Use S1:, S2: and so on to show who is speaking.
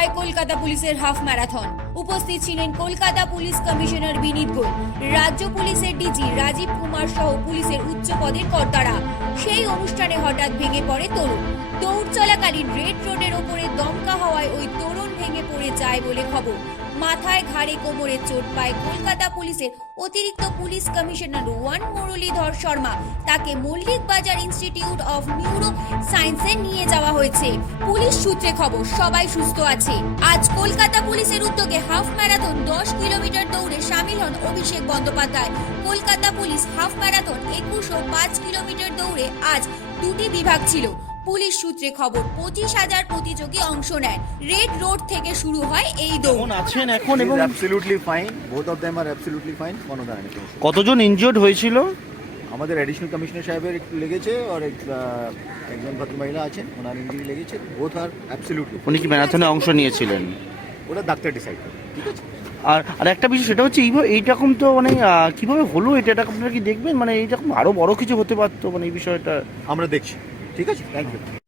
S1: হয় কলকাতা পুলিশের half marathon. উপস্থিত ছিলেন কলকাতা পুলিশ কমিশনার বিনীত গোল রাজ্য পুলিশের ডিজি রাজীব কুমার সহ পুলিশের উচ্চ পদের কর্তারা। সেই অনুষ্ঠানে হঠাৎ ভেঙে পড়ে তরুণ চলাকালীন রেড রোডের ওপরে দমকা হওয়ায় ওই তরুণ ভেঙে পড়ে যায় বলে খবর। মাথায় ঘাড়ে কোমরে চোট পায় কলকাতা পুলিশের অতিরিক্ত police commissioner one Muralidhar Sharma. তাকে মল্লিক বাজার ইনস্টিটিউট অফ নিউরো সায়েন্সে নিয়ে যাওয়া হয়েছে। পুলিশ সূত্রে খবর, সবাই সুস্থ আছে। আজ কলকাতা পুলিশের উদ্যোগে হাফ ম্যারাথন, দশ কিলোমিটার দৌড়ে সামিল হন Abhishek Bandyopadhyay. Kolkata police half marathon, একুশ ও পাঁচ কিলোমিটার দৌড়ে আজ দুটি বিভাগ ছিল। পুলিশ সূত্রে খবর পঁচিশ হাজার প্রতিযোগী অংশ নেন রেড রোড থেকে শুরু হয় এই দৌড়।
S2: আছেন এখন এবং.
S3: Both of them are absolutely কোনো
S2: কতজন ইনজিওর্ড হয়েছিল?
S3: আমাদের অ্যাডিশনাল কমিশনার সাহেবের একটু লেগেছে আর এক, একজন ভদ্র মহিলা আছেন ওনার ইঞ্জুরি লেগেছে। বোথ আর অ্যাবসলিউটলি
S2: উনি কি ম্যারাথনে অংশ নিয়েছিলেন?
S3: ওটা ডাক্তার ডিসাইড করে ঠিক আছে?
S2: আর আর একটা বিষয় সেটা হচ্ছে এইভাবে এইরকম তো মানে কীভাবে হলো এটা? এটা আপনারা কি দেখবেন? মানে এইরকম আরও বড় কিছু হতে পারতো মানে এই বিষয়টা?
S3: আমরা দেখছি। ঠিক আছে থ্যাংক ইউ